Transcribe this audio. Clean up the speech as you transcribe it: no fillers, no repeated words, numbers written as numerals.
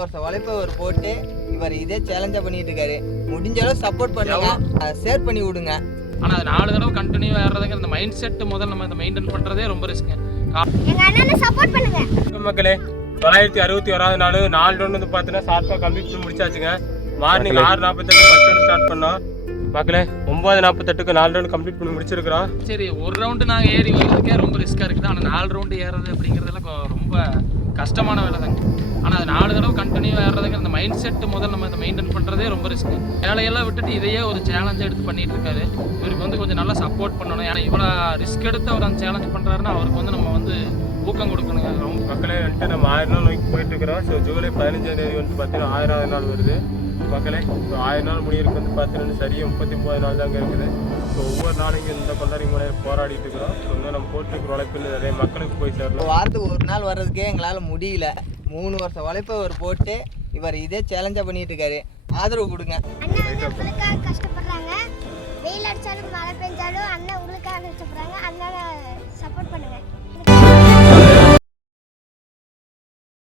வருஷம் உழைப்ப அவர் போட்டு இவர் இதே சேலஞ்சா பண்ணிட்டு இருக்காரு. முடிஞ்ச அளவு சப்போர்ட் பண்ணுங்க, ஷேர் பண்ணி விடுங்க. ஆனால் அது 4 தடவை கண்டினியூ ஏறதுங்க இந்த மைண்ட் செட் முதல்ல நம்ம இந்த மெயின்டைன் பண்ணுறதே ரொம்ப ரிஸ்க்கு. எங்க அண்ணனை சப்போர்ட் பண்ணுங்க மக்களே. 961வது நாள் 4 ரவுண்ட் வந்து பார்த்தீங்கன்னா ஷார்ப்பாக கம்ப்ளீட் பண்ணி முடிச்சாச்சுங்க. மார்னிங் 6:48 ஃபர்ஸ்ட் ரவுண்ட் ஸ்டார்ட் பண்ணோம் மக்களே. 9:48க்கு 4 ரவுண்ட் கம்ப்ளீட் பண்ணி முடிச்சிருக்கிறோம். சரி, ஒரு ரவுண்டு நாங்கள் ஏறி வரதுக்கே ரொம்ப ரிஸ்க்காக இருக்குது. ஆனால் 4 ரவுண்டு ஏறது அப்படிங்கிறதெல்லாம் ரொம்ப கஷ்டமான வேலை தாங்க. ஆனால் அது 4 தடவை கண்டினியூ ஏறதுங்க இந்த மைண்ட் செட்டு முதல்ல நம்ம இந்த மெயின்டைன் பண்ணுறதே ரொம்ப ரிஸ்க்கு. வேலையெல்லாம் விட்டுட்டு இதையே ஒரு சேலஞ்சாக எடுத்து பண்ணிட்டு இருக்காரு. இவருக்கு வந்து கொஞ்சம் நல்லா சப்போர்ட் பண்ணணும். ஏன்னா இவ்வளோ ரிஸ்க் எடுத்து அவர் அந்த சேலஞ்ச் பண்ணுறாருன்னா அவருக்கு வந்து நம்ம வந்து ஊக்கம் கொடுக்கணுங்க. ரொம்ப மக்களே வந்துட்டு நம்ம 1000 நாள் நோக்கி போயிட்டு இருக்கிறோம். ஸோ ஜூலை 15ஆம் தேதி வந்து பார்த்தீங்கன்னா 1000வது நாள் வருது மக்களே. ஸோ 1000 நாள் முடியிருக்கு வந்து பார்த்தீங்கன்னா சரியாக 39 நாள் தாங்க இருக்குது. ஸோ ஒவ்வொரு நாளைக்கு இந்த கொண்டாடி முறையில் போராடிட்டு இருக்கிறோம். ஸோ வந்து நம்ம போட்டுருக்கிற உழைப்பில் நிறைய மக்களுக்கு போய் சேரலாம். வாரத்துக்கு ஒரு நாள் வர்றதுக்கே எங்களால் முடியல. 3 வருஷம் உழைப்ப அவர் போட்டு இவர் இதே சேலஞ்சா பண்ணிட்டு இருக்காரு. ஆதரவு கொடுங்க. அண்ணன் வந்து உங்களுக்காக கஷ்டப்படுறாங்க. வெயில் அடிச்சாலும் மழை பெஞ்சாலும் அண்ணன் உங்களுக்காக கஷ்டப்படுறாங்க. அண்ணனை சப்போர்ட் பண்ணுங்க.